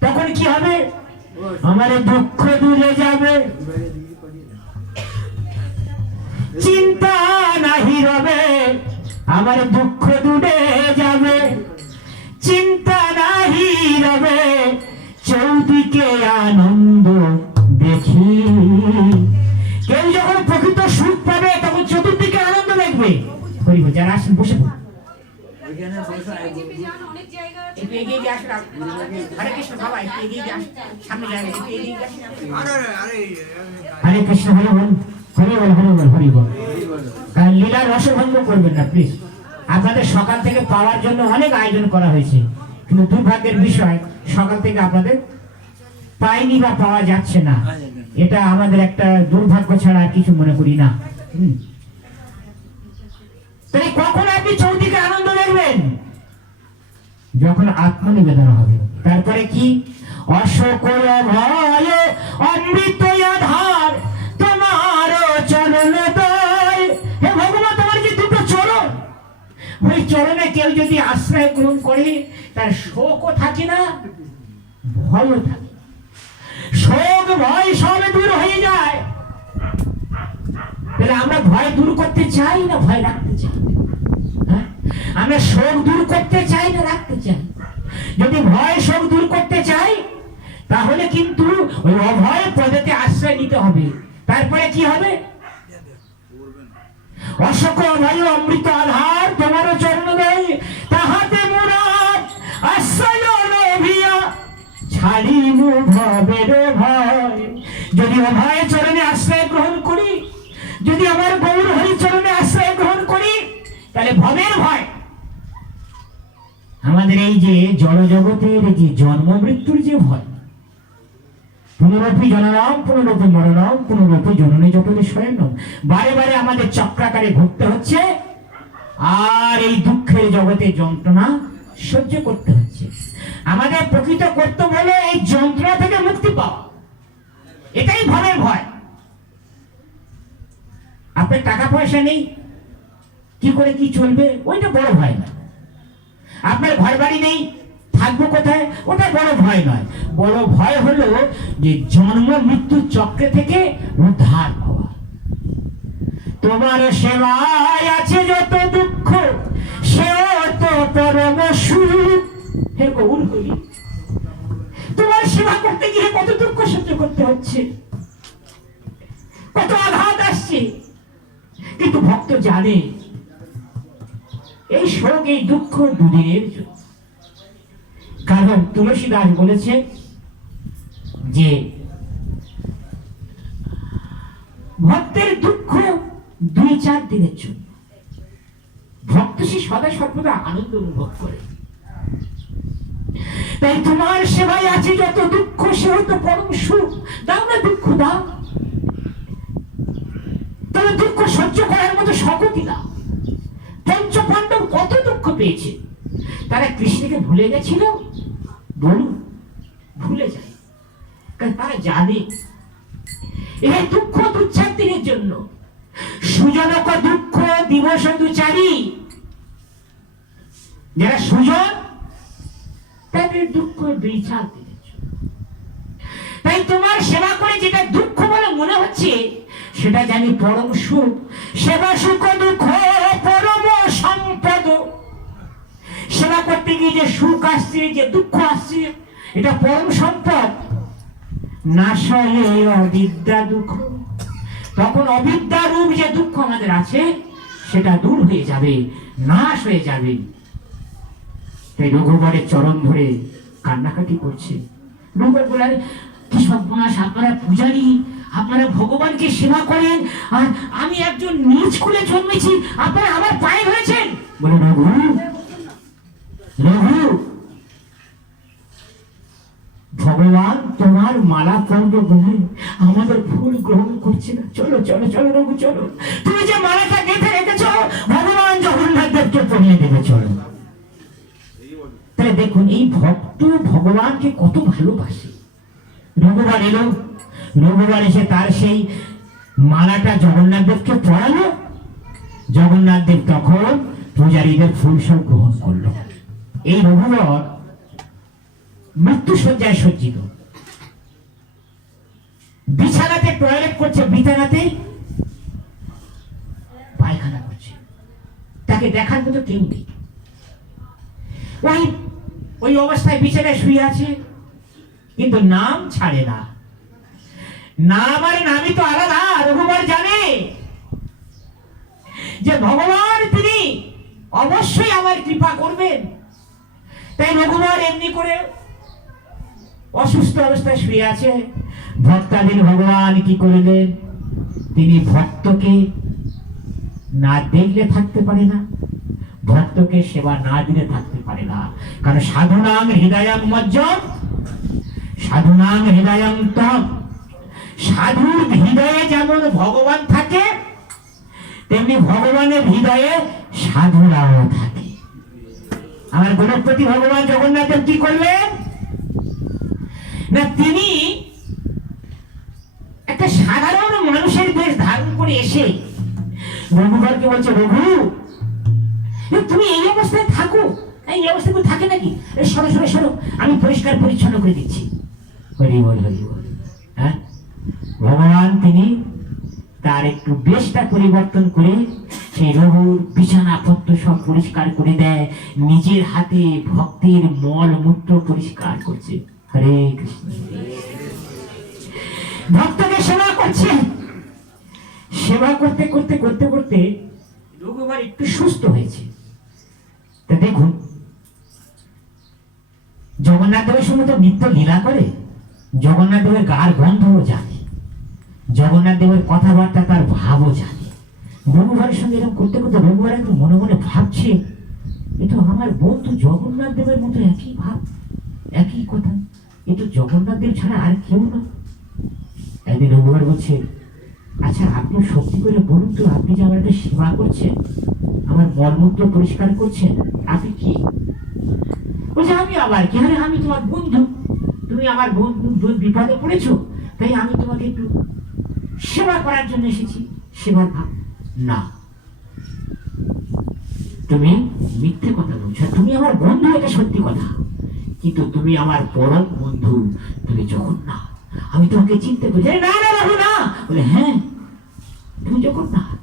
তখন কি হবে? আমার দুঃখ দূরে যাবে, চিন্তা নাহি রবে, আমার দুঃখ দূরে যাবে, চিন্তা নাহি রবে, চৌদিকে আনন্দ দেখি। কেউ যখন প্রকৃত সুখ পাবে তখন চতুর্দিকে আনন্দ দেখবে। হরিব, যারা আসেন বসে পড়ুন। একটু এগিয়ে গিয়ে আসুন। হরে কৃষ্ণ বাবা, একটু এগিয়ে গিয়ে আসুন, সামনে যাবেন, একটু এগিয়ে গিয়ে আসুন। হরে কৃষ্ণ, হরি বল, হরি বল, হরি বল, হরি বল। লীলার রসভঙ্গ করবেন না প্লিজ। আপনাদের সকাল থেকে পাওয়ার জন্য অনেক আয়োজন করা হয়েছে, কিন্তু দুর্ভাগ্যের বিষয় সকাল থেকে আপনাদের পাইনি বা পাওয়া যাচ্ছে না। এটা আমাদের একটা দুর্ভাগ্য ছাড়া আর কিছু মনে করি না। তাই কখন আপনি চৌদিকে আনন্দ দেখবেন? যখন আত্মনিবেদন হবে। তারপরে কি? অসকল ভয় অমৃত আধার তোমার চরণ দয়। হে ভগবান, তোমার যে দুটো চরণ, ওই চরণে কেউ যদি আশ্রয় গ্রহণ করে তার শোকও থাকে না, ভয়ও থাকে। শোক ভয় সব দূর হয়ে যায়। তাহলে আমরা ভয় দূর করতে চাই না ভয় রাখতে চাই? হ্যাঁ, আমরা শোক দূর করতে চাই না রাখতে চাই? যদি ভয় শোক দূর করতে চাই তাহলে কিন্তু ওই অভয় পদেতে আশ্রয় নিতে হবে। তারপরে কি হবে? অসকল ভয় অমৃত আধার তোমার চরণ দয়, তাহাতে মুরাদ আশ্রয় লোভিয়া ছাড়িনু ভবের ভয়। যদি অভয় চরণে আশ্রয় গ্রহণ করি, যদি আমার গৌর হরি চরণে আশ্রয় গ্রহণ করি, তাহলে ভবের ভয়, আমাদের এই যে জড়জগতের যে জন্ম মৃত্যুর যে ভয়, পুনরপি জননাম পুনরপি মরণম পুনরপি জননী জঠরে শয়নম, বারে বারে আমাদের চক্রাকারে ঘুরতে হচ্ছে, আর এই দুঃখের জগতে যন্ত্রণা সহ্য করতে হচ্ছে। আমাদের প্রকৃত কর্তব্য হলো এই যন্ত্রণা থেকে মুক্তি পাওয়া। এটাই ভবের ভয়। আপনার টাকা পয়সা নেই, কি করে কি চলবে, ওইটা বড় ভয় না। আপনার ঘর বাড়ি নেই, থাকবো কোথায়, ওটা বড় ভয় নয়। বড় ভয় হলো যে জন্ম মৃত্যু চক্র থেকে উদ্ধার পাওয়া। তোমার সেবায় আছে যত দুঃখ, সেও তো পরম সুখ। হে গৌর হরি, তোমার সেবা করতে গিয়ে কত দুঃখ সহ্য করতে হচ্ছে, কত আঘাত আসছে, কিন্তু ভক্ত জানে এই শোক এই দুঃখ দুদিনের জন্য। কারণ তুলসী দাস বলেছে যে ভক্তের দুঃখ 2-4 দিনের জন্য, ভক্ত সে সদা সর্বদা আনন্দ অনুভব করে। তাই তোমার সেবায় আছে যত দুঃখ সে হতো পরম সুখ। দাও না দুঃখ দাও, তবে দুঃখ সহ্য করার মতো শক্তি দাও। পঞ্চপাণ্ডব কত দুঃখ পেয়েছে, তারা কৃষ্ণকে ভুলে গেছিল? বলুন, ভুলে যায়, কারণ তারা জানে এই দুঃখ তুচ্ছার দিনের জন্য। সুজনক দুঃখ দিবস দুচারি, যারা সুজন তাদের দুঃখ দুই চার দিনের জন্য। তাই তোমার সেবা করে যেটা দুঃখ বলে মনে হচ্ছে সেটা জানি পরম সুখ। সেবা সুখ দুঃখ পরম সম্পদ। সেবা করতে গিয়ে যে সুখ আসছে, যে দুঃখ আসছে, এটা পরম সম্পদ। নাশয়ে অবিদ্যা দুঃখ, তখন অবিদ্যা রূপ যে দুঃখ আমাদের আছে সেটা দূর হয়ে যাবে, নাশ হয়ে যাবে। তাই রঘুবরের চরণ ধরে কান্নাকাটি করছে। রঘুবর বলে, কি সর্বনাশ, আপনারা পূজারী, আপনারা ভগবানকে সেবা করেন, আর আমি একজন নিজ কুলে জন্মেছি, আপনারা আমার পায়ে হয়েছেন। বলে, রঘু রঘু, ভগবান তোমার মালা পর্ব বলে আমাদের ফুল গ্রহণ করছে না। চলো চলো চলো রঘু চলো, তুমি যে মালাটা গেঁথে রেখেছ ভগবান জগন্নাথ দেবকে পরিয়ে দেবে, চলো। তাহলে দেখুন এই ভক্ত ভগবানকে কত ভালোবাসে। রঘুবার এলো, রঘুবার এসে তার সেই মালাটা জগন্নাথ দেবকে পরালো। জগন্নাথ দেব তখন পূজারীদের ফুল সব গ্রহণ করলো। এই রঘুবর মৃত্যু শয্যায় সজ্জিত, বিছানাতে টয়লেট করছে, বিছানাতে পায়খানা করছে, তাকে দেখার মতো কেউ নেই। ওই অবস্থায় বিছানায় শুয়ে আছে, কিন্তু নাম ছাড়ে না। নাম আর নামই তো আলাদা। রঘুবর জানে যে ভগবান তিনি অবশ্যই আমার কৃপা করবেন। তাই রঘুবর এমনি করে অসুস্থ অবস্থায় শুয়ে আছে। ভক্তাধীন ভগবান কি করলেন, তিনি ভক্তকে না দেখলে থাকতে পারে না, ভক্তকে সেবা না দিলে থাকতে পারে না। কারণ সাধুনাং হৃদয়ং মজ্জম, সাধুনাং হৃদয়ং তম। সাধুর হৃদয়ে যেমন ভগবান থাকে, তেমনি ভগবানের হৃদয়ে সাধুরাও থাকে। আমার গণপতি ভগবান জগন্নাথের কি করলেন না, তিনি একটা সাধারণ মানুষের বেশ ধারণ করে এসে রঘুবরকে বলছে, রঘু তুমি এই অবস্থায় থাকো। এই অবস্থায় কেউ থাকে নাকি? সরো সরো সরো, আমি পরিষ্কার পরিচ্ছন্ন করে দিচ্ছি। হরি বল হরি বল। হ্যাঁ, ভগবান তিনি তার একটু বেশটা পরিবর্তন করে সেই রঘুর বিছানা পত্র সব পরিষ্কার করে দেয়, নিজের হাতে ভক্তের মল মূত্র পরিষ্কার করছে। হরে কৃষ্ণ। ভক্তকে সেবা করছে। সেবা করতে করতে করতে করতে রঘুবর একটু সুস্থ হয়েছে। তা দেখুন, জগন্নাথ দেবের সঙ্গে তো নিত্য লীলা করে, জগন্নাথ দেবের গার গন্ধও জানে, জগন্নাথ দেবের কথাবার্তা তার ভাবও জানে। রঘুবরের সঙ্গে এরকম করতে করতে রঘুবর একটু মনে মনে ভাবছে, এ তো আমার বন্ধু জগন্নাথ দেবের মতো একই ভাব, একই কথা, এ তো জগন্নাথ দেব ছাড়া আর কেউ না। একদিন রঘুবর বলছে, আচ্ছা আপনি সত্যি করে বলুন তো, আপনি যে আমার একটা সেবা করছেন, আমার মলমূত্র পরিষ্কার করছেন, আপনি কি? বলছে, আমি আবার কি? আরে আমি তোমার বন্ধু, তুমি আমার বন্ধু, বিপদে পড়েছো, তাই আমি তোমাকে একটু সেবা করার জন্য এসেছি। সেবার ভাব না, তুমি মিথ্যে কথা বলছো। তুমি আমার বন্ধু, এটা সত্যি কথা, কিন্তু তুমি আমার পরম বন্ধু, তুমি জগন্নাথ, আমি তোমাকে চিনতে পারছি। না না বাবু না। বলে, হ্যাঁ তুমি জগন্নাথ,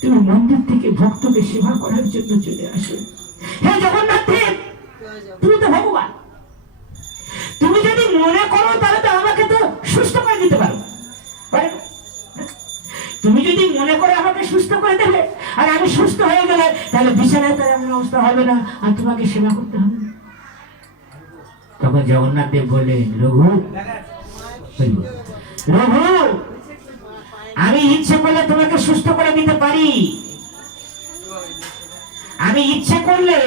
তুমি মন্দির থেকে ভক্তকে সেবা করার জন্য চলে আসো। হ্যাঁ জগন্নাথ দেব, তুমি তো ভগবান, তুমি যদি মনে করো তাহলে তো আমাকে তো সুস্থ করে দিতে পারো। তুমি যদি মনে করে আমাকে সুস্থ করে দেবে, আর আমি সুস্থ হয়ে গেলে তাহলে বিছানায় তার এমন অবস্থা হবে না, আর তোমাকে সেবা করতে হবে না। তখন জগন্নাথ দেব বললেন, রঘু রঘু, আমি ইচ্ছে করলে তোমাকে সুস্থ করে দিতে পারি, আমি ইচ্ছে করলে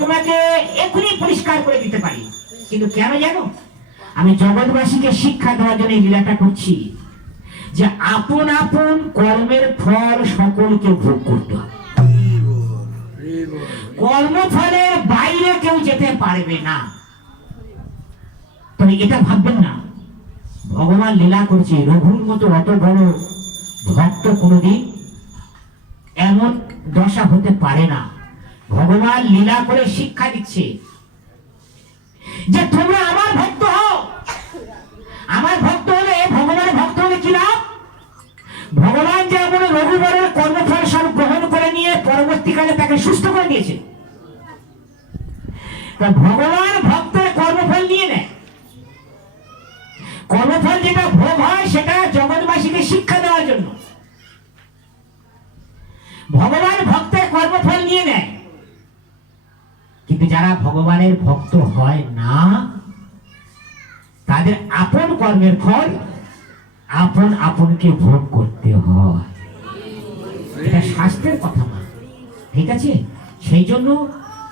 তোমাকে এখনই পরিষ্কার করে দিতে পারি, কিন্তু কেন জানো? আমি জগৎবাসীকে শিক্ষা দেওয়ার জন্য এই লীলাটা করছি যে আপন আপন কর্মের ফল সকলকে ভোগ করতে হবে। কর্মফলের বাইরে কেউ যেতে পারবে না। তবে এটা ভাববেন না ভগবান লীলা করছে, রঘুর মতো অত বড় ভক্ত কোনদিন এমন দশা হতে পারে না। ভগবান লীলা করে শিক্ষা দিচ্ছে যে তোমরা আমার ভক্ত হও। আমার ভক্ত হলে, ভগবানের ভক্ত হলে কি লাভ? ভগবান যেমন রঘুবরের কর্মফল সব গ্রহণ করে নিয়ে পরবর্তীকালে তাকে সুস্থ করে দিয়েছে, তা ভগবান ভক্তের কর্মফল নিয়ে নেয়। কর্মফল যেটা ভোগ হয় সেটা জগৎবাসীকে শিক্ষা দেওয়ার জন্য। ভগবান ভক্তের কর্মফল নিয়ে নেয়, কিন্তু যারা ভগবানের ভক্ত হয় না তাদের আপন কর্মের ফল আপন আপনকে ভোগ করতে হয়। এটা শাস্ত্রের কথা না, ঠিক আছে? সেই জন্য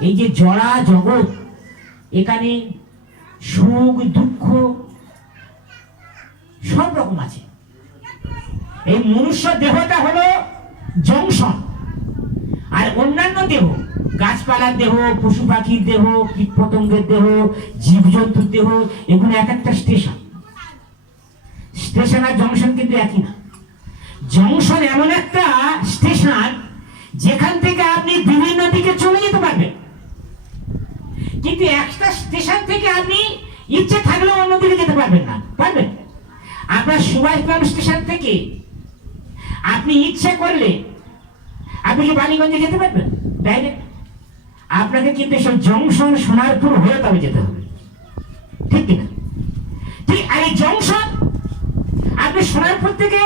এই যে জড়া জগৎ, এখানে সুখ দুঃখ সব রকম আছে। এই মনুষ্য দেহটা হলো জংশন, আর অন্যান্য দেহ, গাছপালার দেহ, পশু পাখির দেহ, কীট পতঙ্গের দেহ, জীবজন্তুর দেহ, এগুলো এক একটা স্টেশন। স্টেশন আর জংশন কিন্তু একই না। জংশন এমন একটা স্টেশন যেখান থেকে আপনি বিভিন্ন দিকে চলে যেতে পারবেন, কিন্তু একটা স্টেশন থেকে আপনি ইচ্ছে থাকলেও অন্যদিকে যেতে পারবেন না। পারবেন? আপনার সুভাষগ্রাম স্টেশন থেকে আপনি ইচ্ছে করলে আপনি কি বালিগঞ্জে যেতে পারবেন ডাইরেক্ট? আপনাকে কিন্তু সেই জংশন সোনারপুর হয়ে তবে যেতে হবে, ঠিক কিনা? ঠিক। আর এই জংশন আপনি সোনারপুর থেকে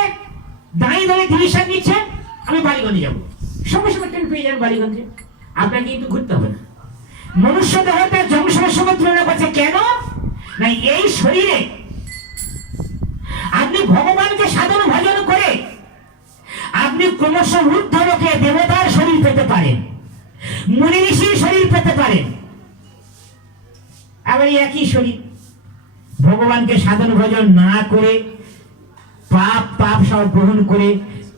দাঁড়িয়ে দাঁড়িয়ে ডিভিশন নিচ্ছেন, আমি বালিগঞ্জে যাবো, সঙ্গে সঙ্গে ট্রেন পেয়ে যাবেন বালিগঞ্জে, আপনাকে কিন্তু ঘুরতে হবে না। মনুষ্য দেহটা জংশনের সঙ্গে তুলনা করছে কেন না, এই শরীরে আপনি ভগবানকে সাধন ভজন করে আপনি ক্রমশ ঊর্ধ্বলোকে দেবতার শরীর পেতে পারেন, মুনি ঋষির শরীর পেতে পারেন। আবার একই শরীর ভগবানকে সাধন ভজন না করে পাপ সব গ্রহণ করে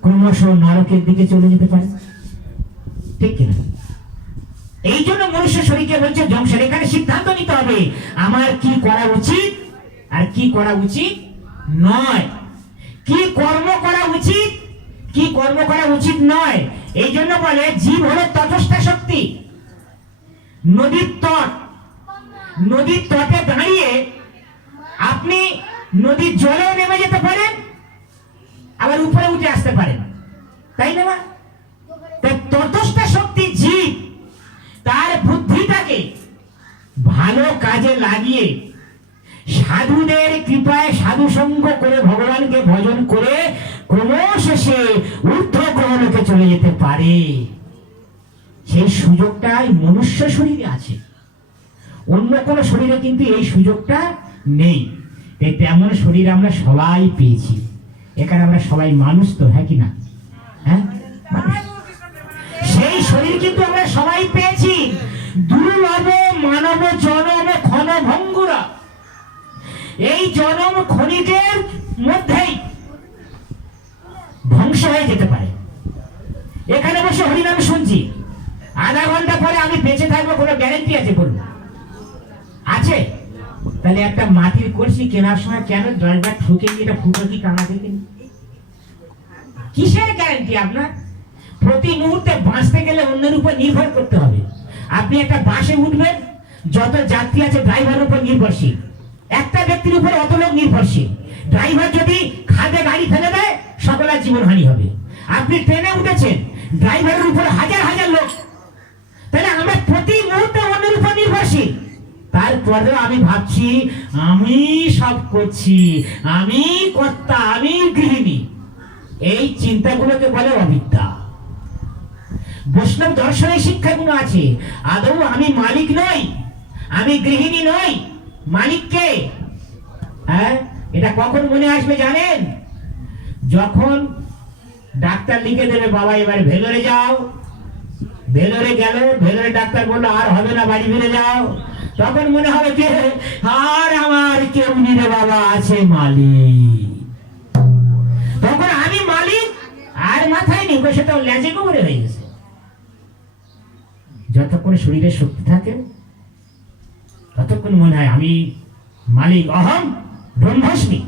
ক্রমশ নরকের দিকে চলে যেতে পারে, ঠিক কিনা? এই জন্য মনুষ্য শরীরকে বলছে জংশন। এখানে সিদ্ধান্ত নিতে হবে আমার কি করা উচিত আর কি করা উচিত নয়, কি কর্ম করা উচিত, কি কর্ম করা উচিত নয়। এই জন্য বলে জীব হলো তটস্থ শক্তি। নদীর তট, নদীর তটে দাঁড়িয়ে আপনি নদীর জলেও নেমে যেতে পারেন, আবার উপরে উঠে আসতে পারেন, তাই না? তটস্থ শক্তি জীব তার বুদ্ধিটাকে ভালো কাজে লাগিয়ে সাধুদের কৃপায় সাধু সঙ্গ করে ভগবানকে ভজন করে ক্রমশেষে ঊর্ধ্ব গ্রহণকে চলে যেতে পারে। সেই সুযোগটাই মনুষ্য শরীরে আছে, অন্য কোনো শরীরে কিন্তু এই সুযোগটা নেই। তেমন শরীর আমরা সবাই পেয়েছি। এখানে আমরা সবাই মানুষ তো, হ্যাঁ কি না? হ্যাঁ, সেই শরীর কিন্তু আমরা সবাই পেয়েছি। দুর্লভ মানব জনম ক্ষণ ভঙ্গুরা, এই জনম ক্ষণিকের মধ্যেই ধ্বংস হয়ে যেতে পারে। এখানে বসে হরিনাম শুনছি, আধা ঘন্টা পরে আমি বেঁচে থাকবো কোনো গ্যারেন্টি আছে? বলুন, আছে? তাহলে একটা মাটির কলসি কেনার সময় কেন ড্রাইভার ঠুকে গিয়ে এটা ফুটো কি টানা দেখেন? কিসের গ্যারেন্টি আপনার? প্রতি মুহূর্তে বাঁচতে গেলে অন্যের উপর নির্ভর করতে হবে। আপনি একটা বাসে উঠবেন, যত যাত্রী আছে ড্রাইভারের উপর নির্ভরশীল। একটা ব্যক্তির উপর অত লোক নির্ভরশীল। ড্রাইভার যদি খাদে গাড়ি ফেলে দেয় সকলের জীবনহানি হবে। আপনি ট্রেনে উঠেছেন, ড্রাইভারের উপর হাজার হাজার লোক, তাহলে আমরা প্রতি মুহূর্তে অন্যের উপর নির্ভরশীল। তারপরেও আমি ভাবছি আমি সব করছি, আমি কর্তা, আমি গৃহিণী। এই চিন্তাগুলোকে বলে অবিদ্যা। বৈষ্ণব দর্শনে শিক্ষাগুলো আছে। আদৌ আমি মালিক নই, আমি গৃহিণী নই, মালিক কে? হ্যাঁ, এটা কখন মনে আসবে জানেন? যখন ডাক্তার লিখে দেবে বাবা এবার ভেলোরে যাও, ভেলোরে গেল, ভেলোরে ডাক্তার বললো আর হবে না, বাড়ি ফিরে যাও। তখন মনে হবে কে, আর আমার কেউ নেই রে বাবা, আছে মালিক। তখন আমি মালিক আর মাথায় নেই, সেটা লেজে গোবরে হয়ে গেছে। যতক্ষণ শরীরে শক্তি থাকে ততক্ষণ মনে হয় আমি মালিক, অহম ব্রহ্মাস্মি,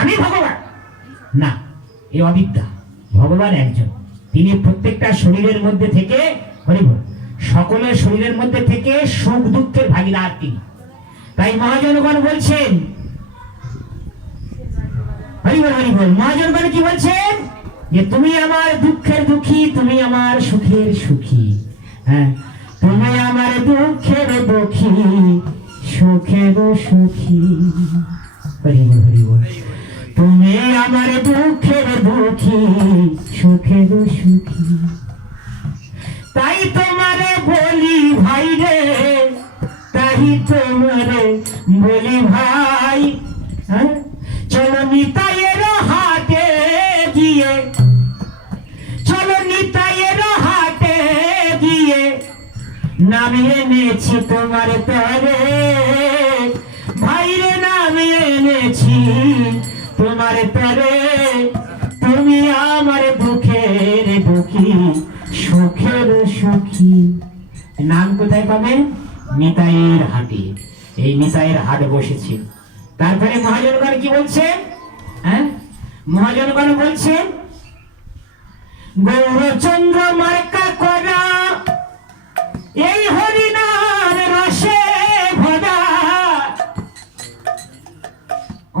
আমি ভগবান। না, এই অবিদ্যা। ভগবান একজন, তিনি প্রত্যেকটা শরীরের মধ্যে থেকে, সকলের শরীরের মধ্যে থেকে সুখ দুঃখের ভাগীদার তিনি। তাই মহাজনগণ বলছেন, হরিবল হরিবল, মহাজনগণ কি বলছেন, যে তুমি আমার দুঃখের দুঃখী, তুমি আমার সুখের সুখী। হ্যাঁ, তুমি আমার দুঃখের দুঃখী, সুখের সুখী। হরিবল হরিবল, তুমি আমার দুঃখের দুঃখী, সুখের সুখী। তাই তোমারে বলি ভাই রে, তাই তোমারে বলি ভাই, হ্যাঁ, চলো নিতাইয়ের হাটে গিয়ে, চলো নিতাইয়ের হাটে গিয়ে নামিয়ে এনেছি তোমার তরে, ভাই রে নামিয়ে এনেছি তোমার তরে, তুমি আমার দুঃখের দুঃখী, সুখের সুখী। নাম কোথায় পাবে? নিতাইয়ের হাটে। এই নিতাইয়ের হাট বসেছে। তারপরে মহাজনগণ কি বলছে? হ্যাঁ, মহাজনগণ বলছে, গৌরচন্দ্র মার্কা করা এই হরিনাম রসে ভরা।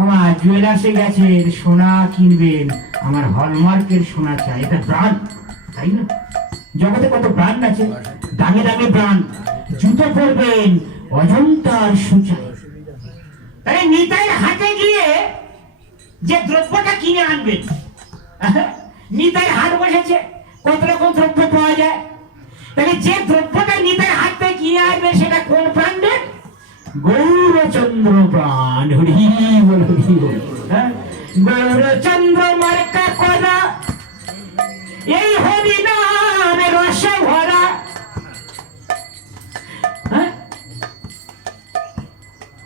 আমার জুয়েলার্সে গেছেন, সোনা কিনবেন, আমার হলমার্কের সোনা চাই, এটা ব্র্যান্ড, তাই না? জগতে কত ব্র্যান্ড আছে, দামি দামি ব্র্যান্ড। জুতো পরবেন অজন্তার সুচাই। তাই নিতাইয়ের হাটে গিয়ে যে দ্রব্যটা কিনে আনবেন, নিতাইয়ের হাট বসেছে, কত রকম দ্রব্য পাওয়া যায়। তাহলে যে দ্রব্যটা নিতাইয়ের হাট থেকে কিনে আনবে সেটা কোন ব্র্যান্ডের? গৌরচন্দ্র ব্র্যান্ড। হরি বল, হরি বল। গৌরচন্দ্র মার্কা করা এই হরিনাম রসে ভরা।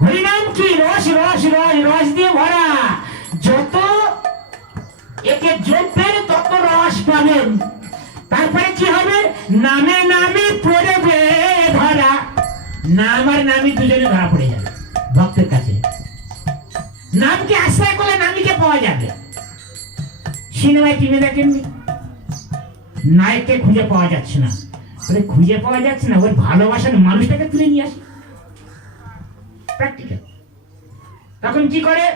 হরিনাম কি? রস, রস, রস, রস দিয়ে ভরা। যত একে দ্রব্যের তত রস পাবেন। তারপরে কি হবে? নামে নামে পড়বে ধরা। নাম আর নামি দুজনে ধরা পড়ে যাবে ভক্তের কাছে। নামকে আশ্রয় করলে নামীকে পাওয়া যাবে। সিনেমায় টিভি দেখেননি, নায়ককে খুঁজে পাওয়া যাচ্ছে না, খুঁজে পাওয়া যাচ্ছে না, ওর ভালোবাসার মানুষটাকে তুলে নিয়ে আসে। প্র্যাকটিক্যাল। তখন কি করে?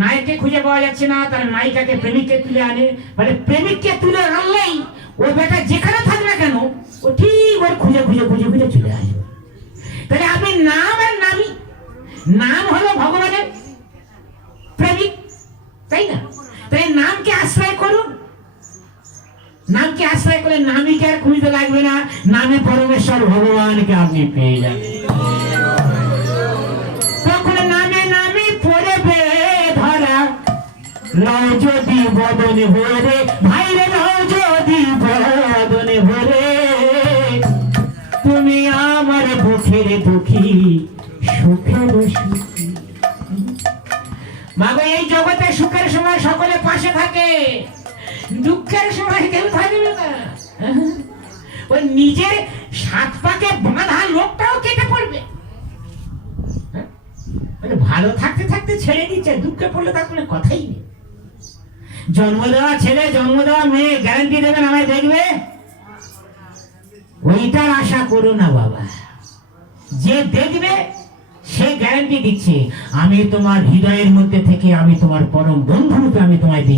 নায়ককে খুঁজে পাওয়া যাচ্ছে না, তার নায়িকাকে, প্রেমিককে তুলে আনে। মানে প্রেমিককে তুলে আনলেই ও বেটা যেখানে থাকবে না কেন, ও ঠিক ওর খুঁজে খুঁজে খুঁজে খুঁজে চলে আসবে। তাহলে আপনি নাম আর নামী, নাম হলো ভগবানের প্রেমিক, তাই না? তাই নামকে আশ্রয় করুন। নামকে আশ্রয় করলে নামীকে আর খুঁজতে লাগবে না, নামে পরমেশ্বর ভগবানকে আপনি পেয়ে যাবেন। তখন নামে নামে পড়বে ধরা। লও যদি বদনে ভরে, ভাইরে লও যদি বদনে ভরে, তুমি আমার দুঃখের দুঃখী, সুখের সুখী। মাগো, এই জগতে সুখের সময় সকলে পাশে থাকে, দুঃখের সময় কেউ থাকবে না। ওই নিজের সাত পাকে বাঁধা লোকটাও কেটে পড়বে। ভালো থাকতে থাকতে ছেড়ে দিচ্ছে, দুঃখে পড়লে তার কোনো কথাই নেই। জন্ম দেওয়া ছেলে, জন্ম দেওয়া মেয়ে গ্যারান্টি দেবেন আমায় দেখবে, ওইটার আশা করো না বাবা। যে দেখবে সে গ্যারান্টি দিচ্ছে, আমি তোমার হৃদয়ের মধ্যে থেকে আমি তোমার পরম বন্ধু রূপে আমি তোমায়